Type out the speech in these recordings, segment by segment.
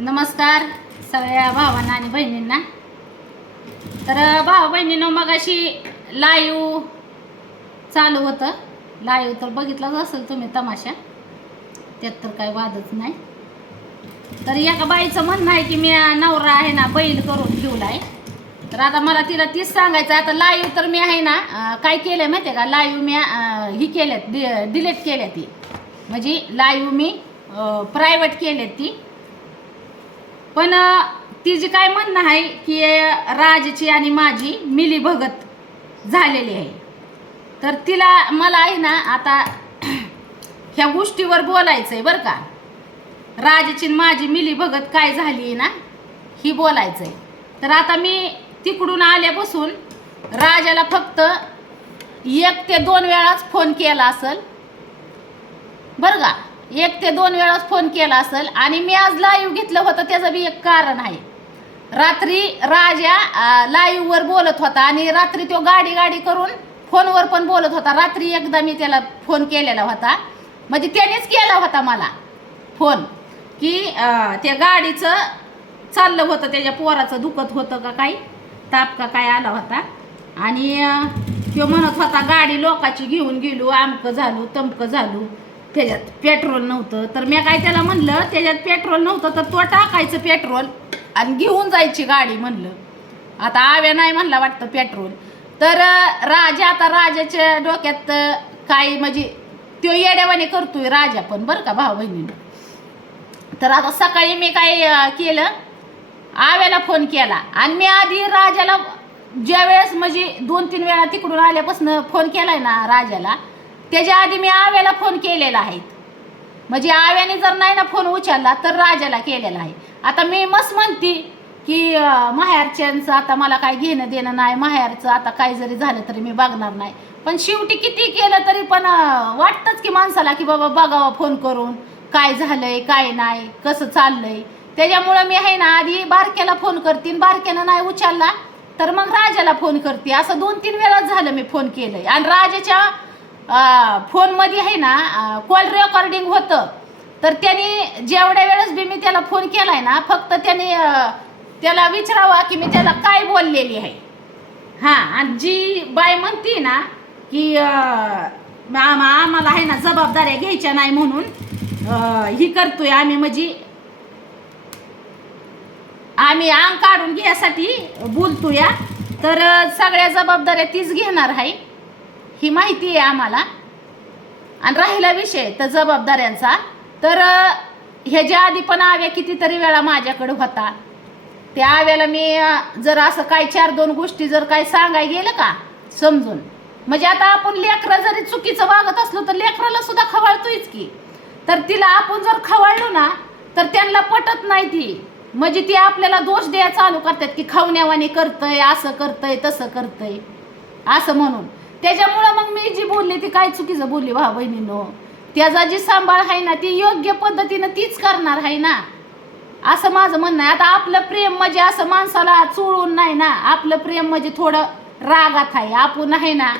नमस्कार सगळ्या भावांना आणि बहिणींना. तर भावा बहिणीनं मग अशी लाईव चालू होतं. लाईव तर बघितलंच असेल तुम्ही तमाशा. त्यात तर काही वादच नाही. तर एका बाईचं म्हणणं आहे की मी नवरा आहे ना बैल करून ठेवलाय. तर आता मला तिला तीच सांगायचं आता लाईव्ह तर मी आहे ना काय केलं आहे माहिती आहे का? लाईव्ह मी ही केल्यात डि डिलीट केल्या ती. म्हणजे लाईव्ह मी प्रायव्हेट केल्यात ती. पण तिची काय म्हणणं आहे की राजची आणि माझी मिली भगत झालेली आहे. तर तिला मला आहे ना आता ह्या गोष्टीवर बोलायचं आहे बरं का. राजची आणि माझी मिली भगत काय झाली आहे ना ही बोलायचं आहे तर आता मी तिकडून आल्यापासून राजाला फक्त एक ते दोन वेळाच फोन केला असेल. बरं का. एक ते दोन वेळाच फोन केला असेल आणि मी आज लाईव्ह घेतलं होतं त्याचं बी एक कारण आहे. रात्री राजा लाईव्हवर बोलत होता आणि रात्री तो गाडी गाडी करून फोनवर पण बोलत होता. रात्री एकदा मी त्याला फोन केलेला होता. म्हणजे त्यानेच केला होता मला फोन की त्या गाडीचं चाललं होतं त्याच्या पोराचं दुखत होतं का काही ताप का काय आला होता. आणि तो म्हणत होता गाडी लोकाची घेऊन गेलो आमकं झालो तमकं झालो. त्याच्यात पेट्रोल नव्हतं. तर मी काय त्याला म्हणलं त्याच्यात पेट्रोल नव्हतं तर तो टाकायचं पेट्रोल आणि घेऊन जायची गाडी म्हणलं. आता आव्या नाही म्हणला वाटतं पेट्रोल तर राजा आता राजाच्या डोक्यात काही काय म्हणजे तो येड्यावाने करतोय राजा पण बरं का भाऊ बहिणीनं. तर आता सकाळी मी काय केलं? आव्याला फोन केला आणि मी आधी राजाला ज्या वेळेस म्हणजे दोन तीन वेळा तिकडून आल्यापासून फोन केलाय ना राजाला त्याच्या आधी मी आव्याला फोन केलेला आहे. म्हणजे आव्याने जर नाही ना फोन उचलला तर राजाला केलेला आहे. आता मी मस्त म्हणते की माहेरच्यांचं आता मला काय घेणं देणं नाही माहेरचं आता काय जरी झालं तरी मी बघणार नाही. पण शेवटी किती केलं तरी पण वाटतंच की माणसाला की बाबा बघावा फोन करून काय झालंय काय नाही कसं चाललंय. त्याच्यामुळं मी आहे ना आधी बारक्याला फोन करते आणि बारक्यानं नाही उचलला तर मग राजाला फोन करते. असं दोन तीन वेळाच झालं मी फोन केलंय. आणि राजाच्या फोनमध्ये आहे ना कॉल रेकॉर्डिंग होतं. तर त्यांनी जेवढ्या वेळेस बी मी त्याला फोन केला आहे ना फक्त त्याने त्याला विचारावा की मी त्याला काय बोललेली आहे. हां आणि जी बाय म्हणते ना की आम्हाला आहे ना जबाबदाऱ्या घ्यायच्या नाही म्हणून ही करतोय आम्ही म्हणजे आम्ही अंग काढून घ्यायसाठी बोलतोया. तर सगळ्या जबाबदाऱ्या तीच घेणार आहे. ही माहिती आहे आम्हाला. आणि राहिला विषय तर जबाबदाऱ्यांचा तर ह्याच्या आधी पण आव्या कितीतरी वेळा माझ्याकडे होता. त्या आव्याला मी जर असं काय चार दोन गोष्टी जर काय सांगाय गेलं का समजून. म्हणजे आता आपण लेकरं जरी चुकीचं वागत असलो तर लेकराला सुद्धा खवळतोयच की. तर तिला आपण जर खवळलो ना तर त्यांना पटत नाही ती. म्हणजे ती आपल्याला दोष द्यायला चालू करतात की खवण्यावानी करतंय असं करतंय तसं करतंय. असं म्हणून. त्याच्यामुळं मग मी जी बोलली ती काय चुकीचं बोलली भाऊ बहिणीनो? त्याचा जी सांभाळ आहे ना ती योग्य पद्धतीनं तीच करणार आहे ना. असं माझं म्हणणं आहे. आता आपलं प्रेम म्हणजे असं माणसाला चोळून नाही ना. आपलं प्रेम म्हणजे थोडं रागात आहे. आपण आहे ना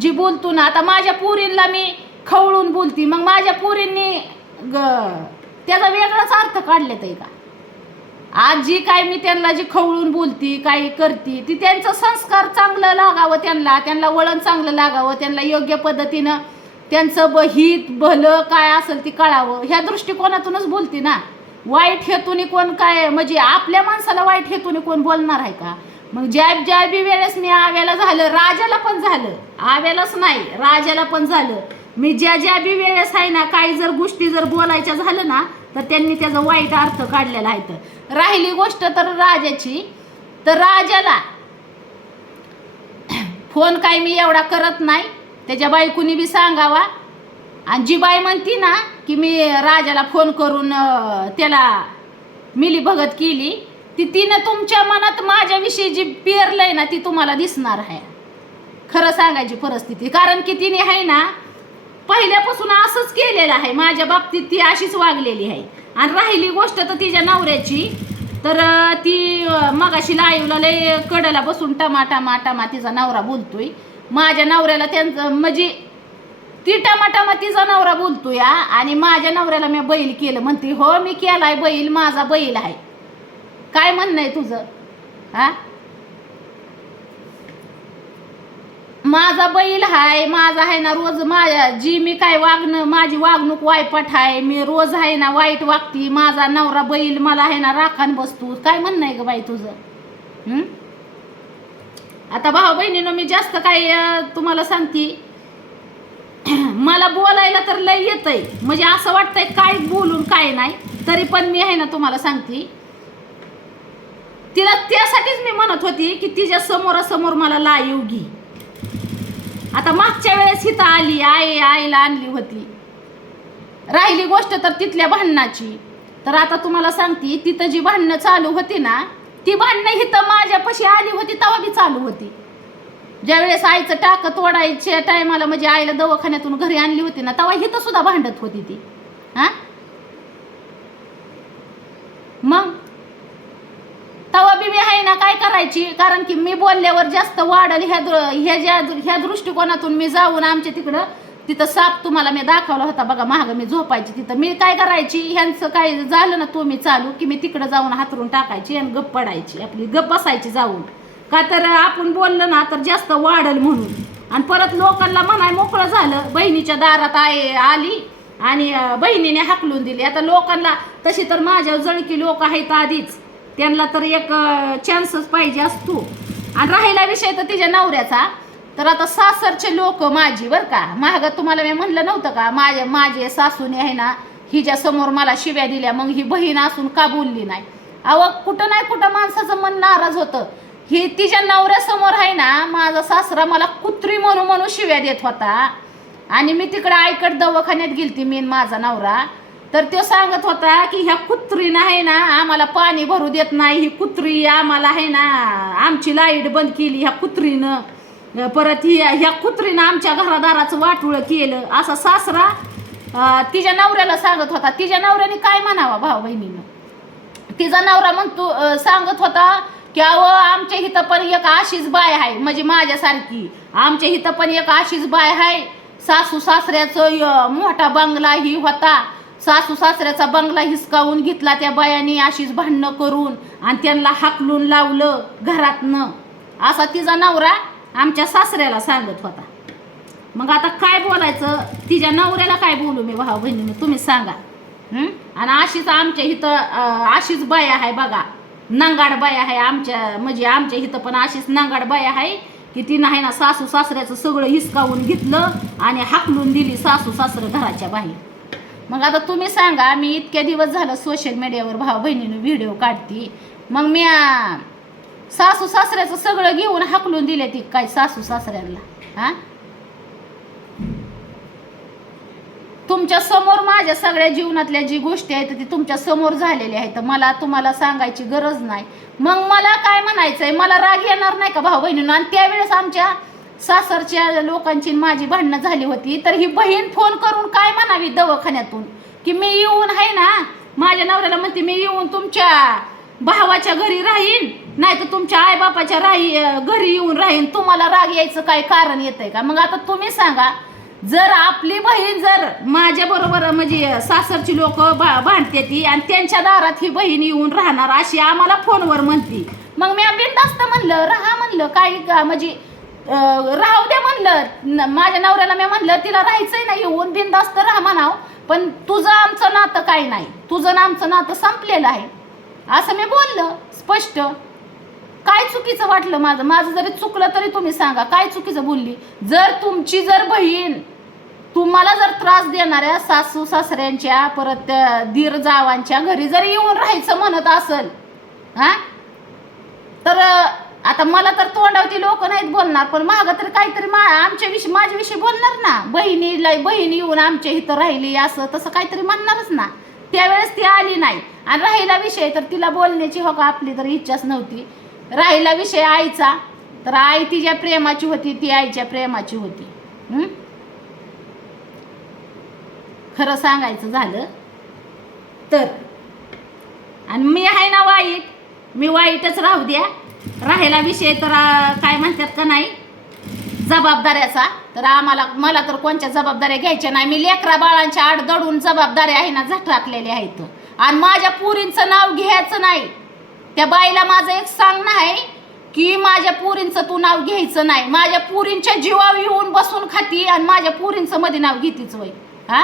जी बोलतो ना आता माझ्या पुरींना मी खवळून बोलती. मग माझ्या पुरींनी ग त्याचा वेगळाच अर्थ काढले आहे का? आज जी काय मी त्यांना जी खवळून बोलती काही करती ती त्यांचं संस्कार चांगलं लागावं त्यांना त्यांना वळण चांगलं लागावं त्यांना योग्य पद्धतीनं त्यांचं ब हित भलं काय असेल ती कळावं. ह्या दृष्टिकोनातूनच बोलती ना. वाईट हेतूने कोण काय म्हणजे आपल्या माणसाला वाईट हेतूने कोण बोलणार आहे का? मग ज्या ज्या बी वेळेस मी आव्याला झालं राजाला पण झालं. आव्यालाच नाही राजाला पण झालं. मी ज्या ज्या बी वेळेस आहे ना काही जर गोष्टी जर बोलायच्या झालं ना तर त्यांनी त्याचा वाईट अर्थ काढलेला आहे. तर राहिली गोष्ट तर राजाची. तर राजाला फोन काय मी एवढा करत नाही. त्याच्या बायकोनी बी सांगावा. आणि जी बाई म्हणती ना की मी राजाला फोन करून त्याला मिली भगत केली ती तिनं तुमच्या मनात माझ्याविषयी जी पेरलंय ना ती तुम्हाला दिसणार आहे. खरं सांगायची परिस्थिती. कारण की तिने आहे ना पहिल्यापासून असंच केलेलं आहे. माझ्या बाबतीत ती अशीच वागलेली आहे. आणि राहिली गोष्ट तर तिच्या नवऱ्याची. तर ती मगाशी लाईवला लय कडला बसून टमा टमा टमा तिचा नवरा बोलतोय. माझ्या नवऱ्याला त्यांचं म्हणजे ती टमाटामा तिचा नवरा बोलतो या आणि माझ्या नवऱ्याला मी बैल केलं. म्हणते हो मी केलाय बैल माझा बैल आहे. काय म्हणणं आहे तुझं? हा माझा बैल हाय माझा आहे ना रोज माझ्या जी मी काय वागणं माझी वागणूक वायपट आहे मी रोज आहे ना वाईट वागती माझा नवरा बैल मला आहे ना राखान बसतो. काय म्हणणं आहे ग बाई तुझं? आता भाऊ बहिणीनं मी जास्त काय तुम्हाला सांगते. मला बोलायला तर लय येतंय. म्हणजे असं वाटतंय काय बोलून काय नाही. तरी पण मी आहे ना तुम्हाला सांगते. तिला त्यासाठीच मी म्हणत होती की तिच्या समोरासमोर मला लाईव घे आता मागच्या वेळेस हिथं आली आई आईला आणली होती. राहिली गोष्ट तर तिथल्या भांडणाची. तर आता तुम्हाला सांगते तिथं जी भांडणं चालू होती ना ती भांडणं हिथं माझ्यापाशी आली होती तेव्हा बी चालू होती. ज्यावेळेस आईचं टाकं तोडायच्या टायमाला म्हणजे आईला दवाखान्यातून घरी आणली होती ना तेव्हा हिथं सुद्धा भांडत होती ती. हां? मग? ना काय करायची? कारण की मी बोलल्यावर जास्त वाढल ह्या दृ- ह्या ज्या ह्या दृष्टिकोनातून मी जाऊन आमच्या तिकडं तिथं साप तुम्हाला मी दाखवला होता बघा महाग मी झोपायची तिथं. मी काय करायची? ह्यांचं काय झालं ना तुम्ही चालू की मी तिकडं जाऊन हातरून टाकायची आणि गप्प पडायची आपली गप्प बसायची जाऊन. का तर आपण बोललं ना तर जास्त वाढल म्हणून. आणि परत लोकांना म्हणाय मोकळं झालं. बहिणीच्या दारात आहे आली आणि बहिणीने हाकलून दिली. आता लोकांना तशी तर माझ्या जणकी लोक आहेत आधीच. त्यांना तर एक चान्सच पाहिजे असतो. आणि राहिला विषय तर तिच्या नवऱ्याचा. तर आता सासरचे लोक माझी बरं का. महाग तुम्हाला मी म्हणलं नव्हतं का? माझ्या माझे सासूने आहे ना हिच्या समोर मला शिव्या दिल्या. मग ही बहीण असून का बोलली नाही? अहो कुठं नाही कुठं माणसाचं मन नाराज होतं. ही तिच्या नवऱ्यासमोर आहे ना माझा सासरा मला कुत्री म्हणून म्हणून शिव्या देत होता. आणि मी तिकडं आईकड दवाखान्यात गेलती मी माझा नवरा. तर तो सांगत होता की ह्या कुत्रीनं आहे ना आम्हाला पाणी भरू देत नाही ही कुत्री आम्हाला आहे ना आमची लाइट बंद केली ह्या कुत्रीनं. परत ही ह्या कुत्रीनं आमच्या घरादाराचं वाटुळं केलं. असा सासरा तिच्या नवऱ्याला सांगत होता. तिच्या नवऱ्याने काय म्हणावा भाऊ बहिणीनं? तिचा नवरा म्हणतो सांगत होता की अहो आमच्या इथं पण एक अशीच बाय आहे म्हणजे माझ्यासारखी. आमच्या इथं पण एक अशीच बाय आहे. सासू सासऱ्याचं मोठा बंगला ही होता. सासू सासऱ्याचा बंगला हिसकावून घेतला त्या बायानी अशीच भांडणं करून आणि त्यांना हाकलून लावलं घरातनं. असा तिचा नवरा आमच्या सासऱ्याला सांगत होता. मग आता काय बोलायचं? तिच्या नवऱ्याला काय बोलू मी भाऊ बहिणीने? तुम्ही सांगा. आणि अशीच आमच्या इथं अशीच बाया आहे बघा. नांगाड बाया आहे आमच्या म्हणजे आमच्या इथं पण अशीच नांगाड बाया आहे की ती आहे ना सासू सासऱ्याचं सगळं हिसकावून घेतलं आणि हाकलून दिली सासू सासरं घराच्या बाहेर. मग आता तुम्ही सांगा मी इतक्या दिवस झालं सोशल मीडियावर भाऊ बहिणीनं व्हिडिओ काढते. मग मी सासू सासऱ्याचं सगळं घेऊन हाकलून दिले ती काय सासू सासऱ्याला हा तुमच्यासमोर माझ्या सगळ्या जीवनातल्या जी गोष्टी आहेत ती तुमच्यासमोर झालेल्या आहेत. मला तुम्हाला सांगायची गरज नाही. मग मला काय म्हणायचंय? मला राग येणार नाही का भाऊ बहिणीनं? आणि त्यावेळेस आमच्या सासरच्या लोकांची माझी भांडणं झाली होती तर ही बहीण फोन करून काय म्हणावी दवाखान्यातून? की मी येऊन आहे ना माझ्या नवऱ्याला म्हणते मी येऊन तुमच्या भावाच्या घरी राहीन नाही तर तुमच्या आईबापाच्या राही घरी येऊन राहीन. तुम्हाला राग यायचं काय कारण येतंय का? मग आता तुम्ही सांगा जर आपली बहीण जर माझ्याबरोबर म्हणजे सासरची लोक भा भांडते ती आणि त्यांच्या दारात ही बहीण येऊन राहणार अशी आम्हाला फोनवर म्हणती. मग मी बिंदास्त म्हणलं राहा म्हणलं काही का म्हणजे राहू दे म्हणलं. न- माझ्या नवऱ्याला मी म्हणलं तिला राहायचंय नाही येऊन बिंदास्त राहा म्हणाव. पण तुझं आमचं नातं काय नाही. तुझं ना आमचं नातं संपलेलं आहे. असं मी बोललं स्पष्ट. काय चुकीचं वाटलं माझं? माझं जरी चुकलं तरी तुम्ही सांगा. काय चुकीचं बोलली? जर तुमची जर बहीण तुम्हाला जर त्रास देणाऱ्या सासू सासऱ्यांच्या परत दीर जावांच्या घरी जर येऊन राहायचं म्हणत असल हा? तर आता मला तर तोंडावरती लोक नाहीत बोलणार पण मागं तर काहीतरी मा आमच्या विषयी माझ्याविषयी बोलणार ना. बहिणीला बहीण येऊन आमच्या इथं राहिली असं तसं काहीतरी म्हणणारच ना. त्यावेळेस ती आली नाही. आणि राहिला विषय तर तिला बोलण्याची हो का आपली तर इच्छाच नव्हती. राहिला विषय आईचा तर आई तिच्या प्रेमाची होती ती आईच्या प्रेमाची होती. खरं सांगायचं झालं तर. आणि मी आहे ना वाईट. मी वाईटच राहू द्या. राहायला विषय तर काय म्हणतात का नाही? जबाबदाऱ्याचा. तर आम्हाला मला तर कोणत्या जबाबदाऱ्या घ्यायच्या नाही. मी लेकरा बाळांच्या आड दडून जबाबदाऱ्या आहे ना झटकलेल्या आहेत आणि माझ्या पुरींचं नाव घ्यायचं नाही. त्या बाईला माझं एक सांगणं आहे की माझ्या पुरींचं तू नाव घ्यायचं नाही. माझ्या पुरींच्या जीवावर येऊन बसून खाती आणि माझ्या पुरींचं मध्ये नाव घेतीच वय हा?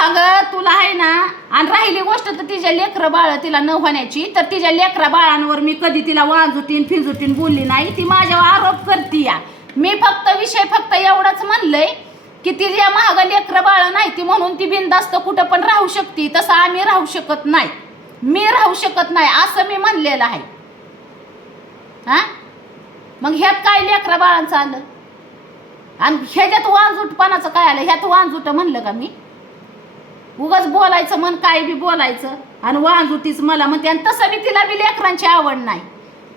अगं तुला आहे ना आणि राहिली गोष्ट तर तिच्या लेकरं बाळ तिला न होण्याची. तर तिच्या लेकरा बाळांवर मी कधी तिला वांजुटीन फिंजुटीन बोलली नाही. ती माझ्यावर आरोप करते या. मी फक्त विषय फक्त एवढंच म्हणलंय की तिच्या महाग लेकरं बाळ नाही ती म्हणून ती बिनदास्त कुठं पण राहू शकते. तसं आम्ही राहू शकत नाही. मी राहू शकत नाही असं मी म्हणलेलं आहे. हा? मग ह्यात काय लेकरा बाळांचं आलं? आणि ह्याच्यात वाजूटपणाचं काय आलं? ह्यात वांजुट म्हणलं का मी? उगाच बोलायचं मन काय बी बोलायचं. आणि वांजुटीच मला म्हणते आणि तसं बी तिला बी लेकरांची आवड नाही.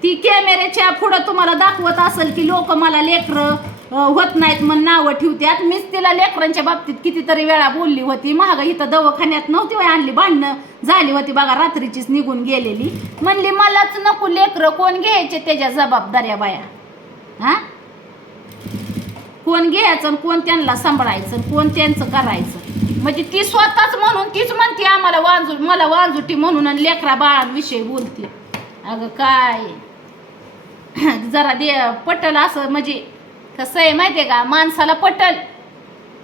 ती कॅमेऱ्याच्या पुढं तुम्हाला दाखवत असेल की लोक मला लेकरं होत नाहीत मग नावं ठेवत्यात. मीच तिला लेकरांच्या बाबतीत कितीतरी वेळा बोलली होती. महाग इथं दवाखान्यात नव्हती आणली भांडणं. झाली होती बघा रात्रीचीच निघून गेलेली. म्हणली मलाच नको लेकरं कोण घ्यायचे त्याच्या जबाबदाऱ्या बाया? हा? कोण घ्यायचं आणि कोण त्यांना सांभाळायचं आणि कोण त्यांचं करायचं? म्हणजे ती स्वतःच म्हणून तीच म्हणते आम्हाला वांजू मला वांजुटी म्हणून आणि लेकरा बाळांविषयी बोलते. अगं काय? जरा दे पटल असं म्हणजे कसं आहे माहिती आहे का? माणसाला पटल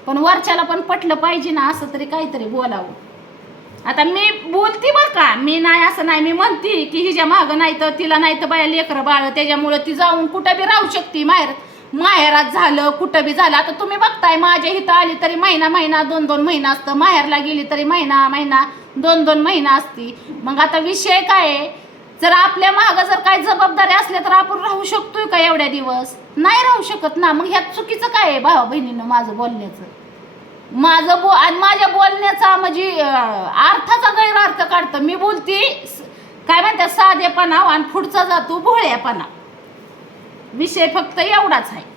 पण वरच्याला पण पटलं पाहिजे ना असं तरी काहीतरी बोलावं. आता मी बोलते बरं का? मी नाही असं नाही. मी म्हणते की हिच्या मागं नाही तर तिला नाही तर बाया लेकरं बाळ त्याच्यामुळं ती जाऊन कुठं बी राहू शकते माहेर. माहेरात झालं कुठं बी झालं. आता तुम्ही बघताय माझ्या इथं आली तरी महिना महिना दोन दोन महिना असतं. माहेरला गेली तरी महिना महिना दोन दोन महिना असती. मग आता विषय काय आहे? जर आपल्या मागं जर काही जबाबदारी असल्या तर आपण राहू शकतोय का एवढ्या दिवस? नाही राहू शकत ना. मग ह्यात चुकीचं काय आहे भावा बहिणीनं माझं बोलण्याचं? माझं बो आणि माझ्या बोलण्याचा म्हणजे अर्थाचा गैरअर्थ काढतं. मी बोलते काय म्हणतात साधेपणा आणि पुढचा जातो भोळ्यापणा. विषय फक्त एवढाच आहे.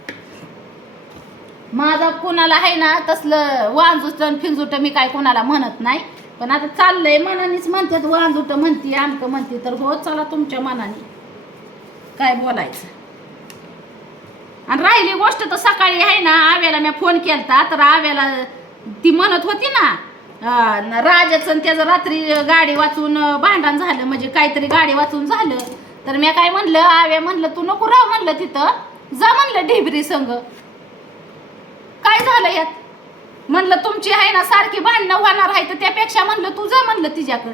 माझा कोणाला आहे ना तसलं वांजुट आणि फिंजुट मी काय कोणाला म्हणत नाही. पण आता चाललंय मनानेच म्हणतात वांजुट म्हणते आमकं म्हणते तर हो चला तुमच्या मनाने. काय बोलायचं? आणि राहिली गोष्ट तर सकाळी आहे ना आव्याला मी फोन केलता तर आव्याला ती म्हणत होती ना राजाचं आणि त्याचं रात्री गाडी वाचून भांडण झालं म्हणजे काहीतरी गाडी वाचून झालं. तर मी काय म्हणलं आव्या म्हणलं तू नको राह म्हणलं तिथं. जा म्हणलं ढेबरी संघ काय झालं यात? म्हणलं तुमची आहे ना सारखी भांडणं होणार आहे तर त्यापेक्षा म्हणलं तू जा म्हणलं तिच्याकडं.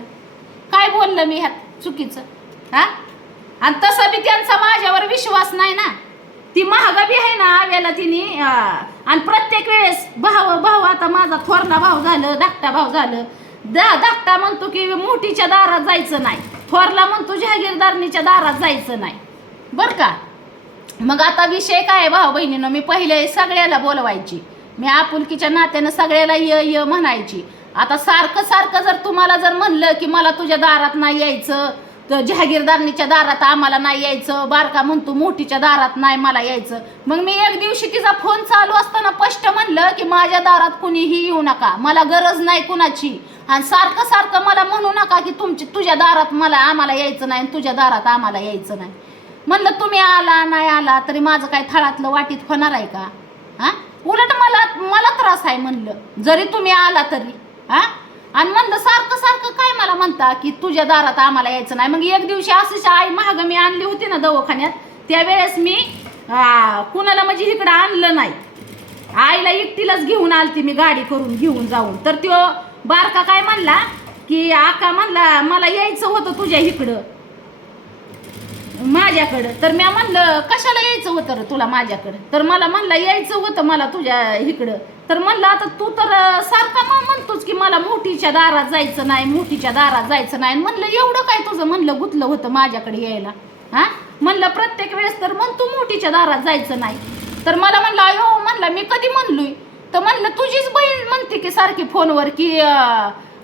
काय बोललं मी ह्यात चुकीचं? हा? आणि तसं बी त्यांचा माझ्यावर विश्वास नाही ना. ती महागा बी आहे ना आव्याला तिने आणि प्रत्येक वेळेस भाव भाव आता माझा थोरला भाव झालं धाकटा भाव झालं. दा धाकटा म्हणतो की मोठीच्या दारात जायचं नाही. थोरला म्हणतो जहागीरदारणीच्या दारात जायचं नाही. बरं का? मग आता विषय काय भाऊ बहिणीनं? मी पहिले सगळ्याला बोलवायची. मी आपुलकीच्या नात्यानं सगळ्याला य य म्हणायची. आता सारखं सारखं जर तुम्हाला जर म्हणलं की मला तुझ्या दारात नाही यायचं तर जहागीरदारणीच्या दारात आम्हाला नाही यायचं बारका म्हणतो मोठीच्या दारात नाही मला यायचं. मग मी एक दिवशी तिचा फोन चालू असताना स्पष्ट म्हणलं की माझ्या दारात कुणीही येऊ नका मला गरज नाही कुणाची. आणि सारखं सारखं मला म्हणू नका की तुमची तुझ्या दारात मला आम्हाला यायचं नाही आणि तुझ्या दारात आम्हाला यायचं नाही. म्हणलं तुम्ही आला नाही आला तरी माझं काय थळातलं वाटीत होणार आहे का? हा? उलट मला मला त्रास आहे म्हणलं. जरी तुम्ही आला तरी हा? आणि म्हणलं सारखं सारखं काय मला म्हणता की तुझ्या दारात आम्हाला यायचं नाही. मग एक दिवशी अशीच आई महाग मी आणली होती ना दवाखान्यात. त्यावेळेस मी कुणाला म्हणजे इकडं आणलं नाही. आईला एकटीलाच घेऊन आलती मी गाडी करून घेऊन जाऊन. तर त्यो बारका काय म्हणला की आका म्हणला मला यायचं होतं तुझ्या इकडं. माझ्याकडं. तर मी म्हणलं कशाला यायचं होतं रे तुला माझ्याकडं? तर मला म्हणला यायचं होतं मला तुझ्या इकडं. तर म्हणलं आता तू तर सारखा मग म्हणतोच की मला मोठीच्या दारात जायचं नाही मोठीच्या दारात जायचं नाही. म्हणलं एवढं काय तुझं म्हणलं गुतलं होतं माझ्याकडे यायला? हा? म्हणलं प्रत्येक वेळेस तर म्हण तू मोठीच्या दारात जायचं नाही. तर मला म्हणलं अयो म्हणलं मी कधी म्हणलोय? तर म्हणलं तुझीच बहीण म्हणते की सारखी फोनवर की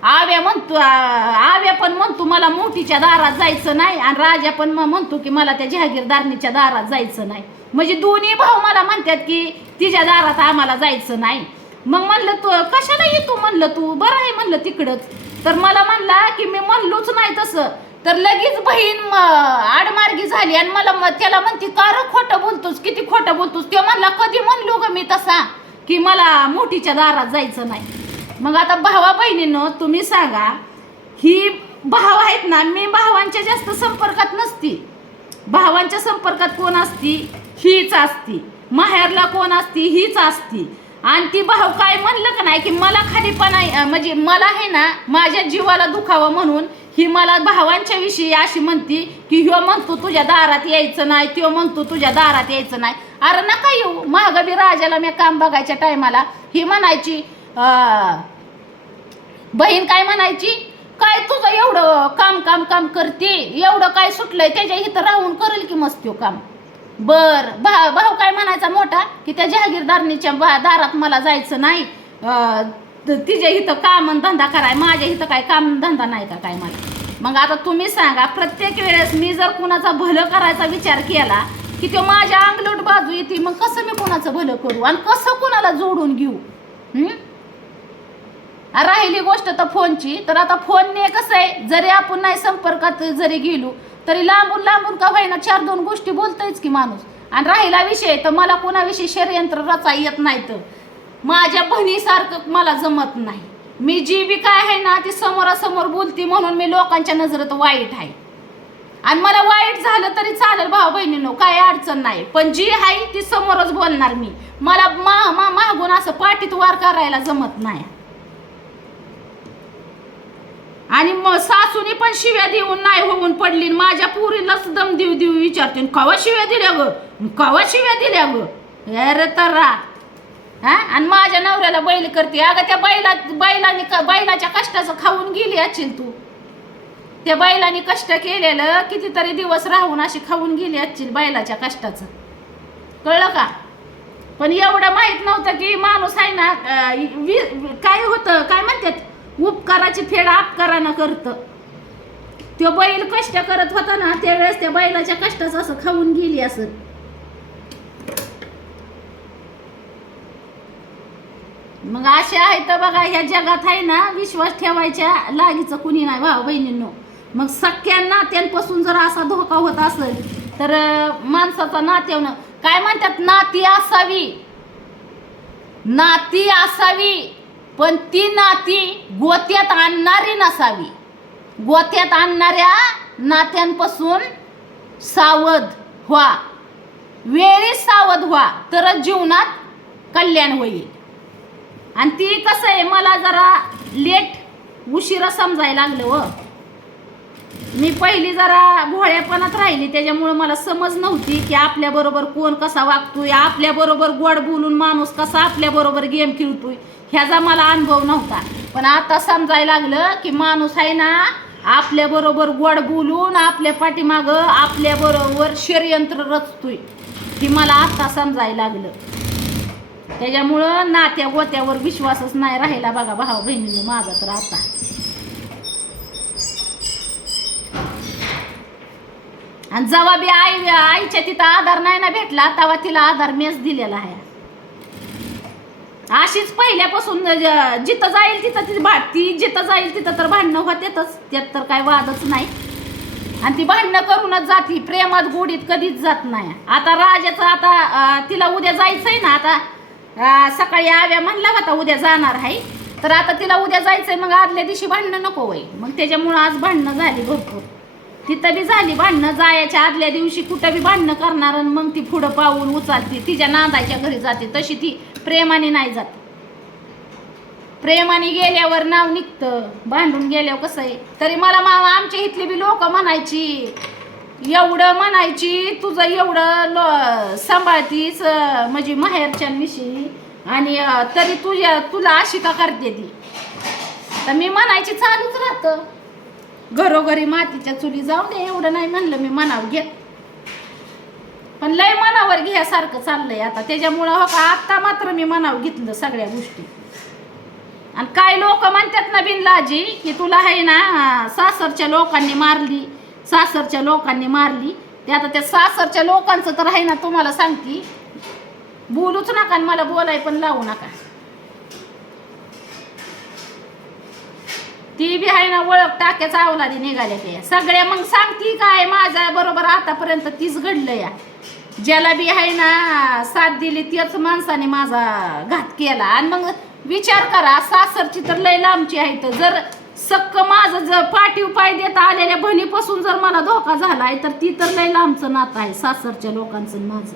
आव्या म्हणतो आव्या पण म्हणतो मला मोठीच्या दारात जायचं नाही आणि राजा पण मग म्हणतो की मला त्या जहागीरदारणीच्या दारात जायचं नाही. म्हणजे दोन्ही भाऊ मला म्हणतात की तिच्या दारात आम्हाला जायचं नाही. मग म्हणलं तू कशाला येतो म्हणलं तू? बरं आहे म्हणलं तिकडंच. तर मला म्हणला की मी म्हणलोच नाही तसं. तर लगेच बहीण आडमार्गी झाली आणि मला म- त्याला म्हणते का खोटं बोलतोस? किती खोटं बोलतोस? ते म्हणला कधी म्हणलो ग मी तसा की मला मोठीच्या दारात जायचं नाही. मग आता भावा बहिणीनं तुम्ही सांगा ही भाव आहेत ना मी भावांच्या जास्त संपर्कात नसती. भावांच्या संपर्कात कोण असती? हीच असती. माहेरला कोण असती? हीच असती. आणि ती भाव काय म्हणलं का नाही की मला खालीपणा म्हणजे मला आहे ना माझ्या जीवाला दुखावं म्हणून ही मला भावांच्या विषयी अशी म्हणती की ह्यो म्हणतो तुझ्या दारात यायचं नाही त्यो म्हणतो तुझ्या दारात यायचं नाही. अरे नका येऊ महागबी राजाला मी काम बघायच्या टायमाला ही म्हणायची हा. बहीण काय म्हणायची? काय तुझं एवढं काम काम काम करते? एवढं काय सुटलंय? त्याच्या इथं राहून करेल की मस्त त्यो काम? बर भा भाऊ काय म्हणायचा मोठा? की त्या जहागीरदारणीच्या बा- दारात मला जायचं नाही. तिच्या इथं काम आणि धंदा कराय माझ्या इथं काय काम धंदा नाही का काय मला? मग आता तुम्ही सांगा प्रत्येक वेळेस मी जर कुणाचा भलं करायचा विचार केला की तो माझ्या अंगलट बाजू येते मग कसं मी कुणाचं भलं करू? आणि कसं कुणाला जोडून घेऊ? राहिली गोष्ट तर फोनची. तर आता फोनने कसं आहे जरी आपण नाही संपर्कात जरी गेलो तरी लांबून लांबून का होईना चार दोन गोष्टी बोलतोयच की माणूस. आणि राहिला विषय तर मला कोणाविषयी षडयंत्र रचा येत नाही तर. माझ्या बहिणीसारखं मला जमत नाही. मी जी बी काय आहे ना ती समोरासमोर बोलती म्हणून मी लोकांच्या नजरेत वाईट आहे. आणि मला वाईट झालं तरी चालेल भाऊ बहिणीनो काय अडचण नाही. पण जी आहे ती समोरच बोलणार मी. मला मा मा मागून असं पाठीत वार करायला जमत नाही. आणि मग सासूने पण शिव्या देऊन नाही होऊन पडली आणि माझ्या पुरीलाच दम देऊ देऊ विचारते. कवा शिव्या दिल्या ग? कवा शिव्या दिल्या ग? अरे तर. हा? आणि माझ्या नवऱ्याला बैल करते. अगं त्या बैला बैलाने क- बैलाच्या कष्टाचं खाऊन गेली असेल तू. त्या बैलाने कष्ट केलेलं कितीतरी दिवस राहून अशी खाऊन गेली असतील बैलाच्या कष्टाचं. कळलं का? पण एवढं माहीत नव्हतं की माणूस आहे ना अं, काय होतं? काय म्हणतात? उपकाराची फेड अपकारानं करतं. तो बैल कष्ट करत होता ना त्यावेळेस त्या बैलाच्या कष्टाचं असं खाऊन गेली असं. मग असे आहे तर बघा ह्या जगात आहे ना विश्वास ठेवायच्या लागीचं कुणी नाही भाऊ बहिणींनो. मग सख्यांना नात्यांपासून जर असा धोका होत असेल तर माणसाचा नात्यावनं काय म्हणतात? नाती असावी. नाती असावी. पण ती नाती गोत्यात आणणारी नसावी. गोत्यात आणणाऱ्या नात्यांपासून सावध व्हा. वेळी सावध व्हा तरच जीवनात कल्याण होईल. आणि ती कसं आहे मला जरा लेट उशिरा समजायला लागलं व मी पहिली जरा भोळ्यापणात राहिली त्याच्यामुळं मला समज नव्हती की आपल्याबरोबर कोण कसा वागतोय आपल्याबरोबर गोड बोलून माणूस कसा आपल्याबरोबर गेम खेळतोय. ह्याचा मला अनुभव नव्हता. पण आता समजायला लागलं की माणूस आहे ना आपल्याबरोबर गोड बोलून आपल्या पाठीमागं आपल्याबरोबर षडयंत्र रचतोय. की मला आता समजायला लागलं. त्याच्यामुळं नात्या गोत्यावर विश्वासच नाही राहिला बघा भाऊ बहिणीनं माझा तर आता. आणि जेव्हा बी आई आईच्या तिथं आधार नाही ना भेटला तेव्हा तिला आधार मेच दिलेला आहे. अशीच पहिल्यापासून ज- जिथं जाईल तिथं ती भाट ती जिथं जाईल तिथं तर भांडणं होतेच त्यात तर काय वादच नाही. आणि ती भांडणं करूनच जाती प्रेमात गोडीत कधीच जात नाही. आता राजाचं आता अं, तिला उद्या जायचंय ना आता अं, सकाळी आव्या म्हणला होता उद्या जाणार आहे. तर आता तिला उद्या जायचंय मग आदल्या दिवशी भांडणं नको वय मग त्याच्यामुळं आज भांडणं झाली भरपूर. तिथं बी झाली भांडणं जायच्या आदल्या दिवशी कुठं बी भांडणं करणार आणि मग ती पुढं पाऊल उचलते तिच्या नांदायच्या घरी जाते तशी ती प्रेमाने नाही जात. प्रेमाने गेल्यावर नाव निघतं भांडून गेल्यावर कसं आहे? तरी मला मामा आमच्या इथली बी लोक म्हणायची एवढं म्हणायची तुझं एवढं लो सांभाळतीस म्हणजे माहेरच्या मिशी आणि तरी तुझ्या तुला अशी का करते ती? तर मी म्हणायची चालूच राहतं. घरोघरी मातीच्या चुली जाऊ दे एवढं नाही म्हणलं मी म्हणावं घेत. पण लय मनावर घ्यासारखं चाललंय आता. त्याच्यामुळं हो का आत्ता मात्र मी मनावर घेतलं सगळ्या गोष्टी. आणि काय लोक म्हणतात ना बिनलाजी की तुला आहे ना सासरच्या लोकांनी मारली सासरच्या लोकांनी मारली. ते आता त्या सासरच्या लोकांचं तर आहे ना तुम्हाला सांगती. बोलूच नका आणि मला बोलाय पण लावू नका. ती बी आहे ना ओळख टाक्याचा अवलादी निघाल्या त्या. सगळ्या मग सांगती काय माझ्या बरोबर आतापर्यंत तीच घडलं या. ज्याला बी आहे ना साथ दिली त्याच माणसाने माझा घात केला. आणि मग विचार करा सासरची तर लय लांबची आहे तर जर सक्क माझं जर पाठीव पाय देता आलेल्या बहिणीपासून जर मला धोका झालाय तर ती तर लय लांबचं नातं आहे सासरच्या लोकांचं माझं.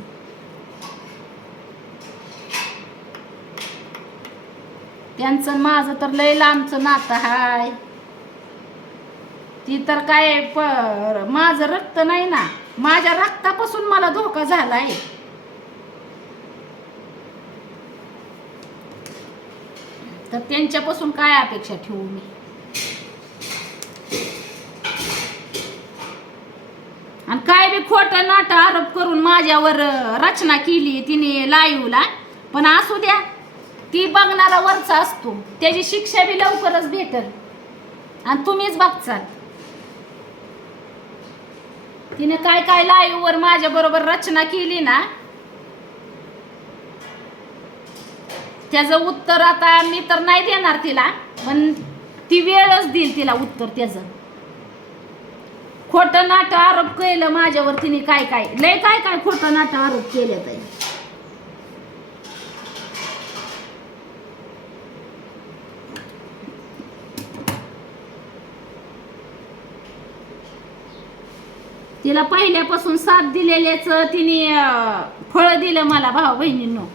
त्यांचं माझं तर लय लांबचं नातं हाय. ती तर काय प माझं रक्त नाही ना. माझ्या रक्तापासून मला धोका झालाय. तर त्यांच्यापासून काय अपेक्षा ठेवू मी? आणि काय बी खोट नाट आरोप करून माझ्यावर रचना केली तिने लाईवला पण असू द्या ती बघणारा वरचा असतो. त्याची शिक्षा बी लवकरच भेटल. आणि तुम्हीच बघचाल. तिने काय काय लाईव्ह वर माझ्या बरोबर रचना केली ना त्याचं उत्तर आता मी तर नाही देणार तिला पण ती वेळच देईल तिला उत्तर त्याचं. खोटं नाटं आरोप केलं माझ्यावर तिने काय काय लय काय काय खोटं नाटं आरोप केले ताई. तिला पहिल्यापासून साथ दिलेल्याच तिने फळ दिलं मला भाऊ बहिणींनो.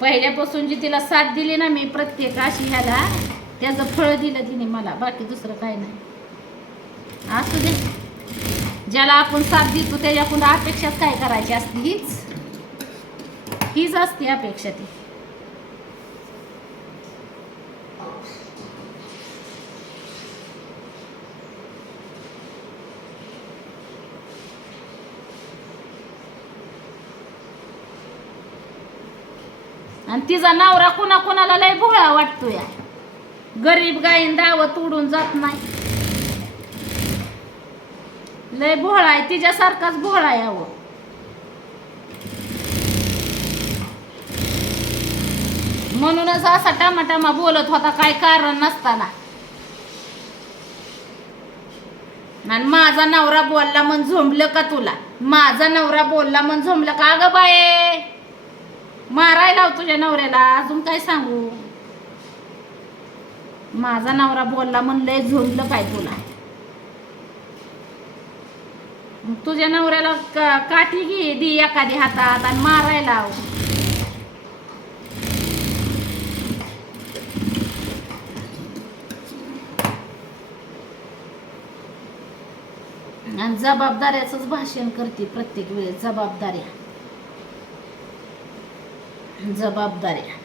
पहिल्यापासून जी तिला साथ दिली ना मी प्रत्येक अशी ह्याला त्याचं फळ दिलं तिने मला बाकी दुसरं काय नाही. असू दे. ज्याला आपण साथ देतो त्याच्याकडून अपेक्षाच काय करायची असती? हीच. हीच असते अपेक्षा ती. आणि तिचा नवरा कोणा कोणाला लय भोळा वाटतो या गरीब गायीन दावत उडून जात नाही. लय भोळा आहे तिच्यासारखाच भोळा आहे अहो. म्हणूनच असा टामाटामा बोलत होता काय कारण नसताना. आणि माझा नवरा बोलला मग झोंबलं का तुला? माझा नवरा बोलला मन झोंबलं का? अगं बाये माराय लाव तुझ्या नवऱ्याला अजून काय सांगू? माझा नवरा बोलला म्हणलंय झोंबलं काय तुला? मग तुझ्या नवऱ्याला का- काठी घे दी एखादी हातात आणि मारायला लाव. आणि जबाबदाऱ्याच भाषण करते प्रत्येक वेळेस जबाबदाऱ्या. जबाबदाऱ्या.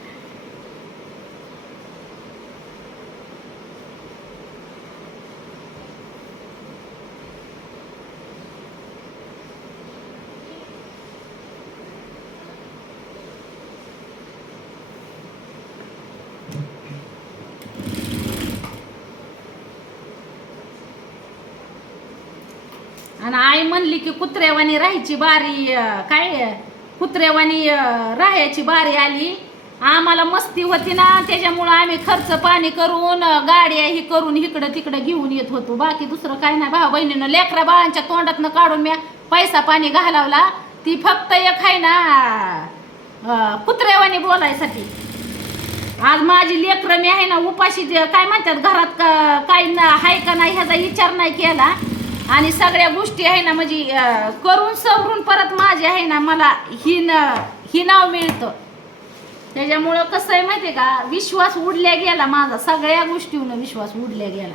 आणि आई म्हणली की कुत्रेवानी राहायची बारी काय कुत्रेवानी राहायची बारी आली. आम्हाला मस्ती होती ना त्याच्यामुळं आम्ही खर्च पाणी करून गाड्या ही करून इकडं तिकडं घेऊन येत होतो. बाकी दुसरं काय नाही. भाऊ बहिणीनं लेकरा बाळांच्या तोंडातनं काढून मी पैसा पाणी घालावला. ती फक्त एक आहे ना कुत्रेवानी बोलायसाठी. आज माझी लेकरं मी आहे ना उपाशी काय म्हणतात घरात का- काही ना आहे का नाही ह्याचा विचार नाही केला. आणि सगळ्या गोष्टी आहे ना म्हणजे करून सवरून परत माझी आहे ना मला ही न ही नाव मिळतं. त्याच्यामुळं कसं आहे माहिती आहे का विश्वास उडल्या गेला माझा सगळ्या गोष्टीवर विश्वास उडल्या गेला.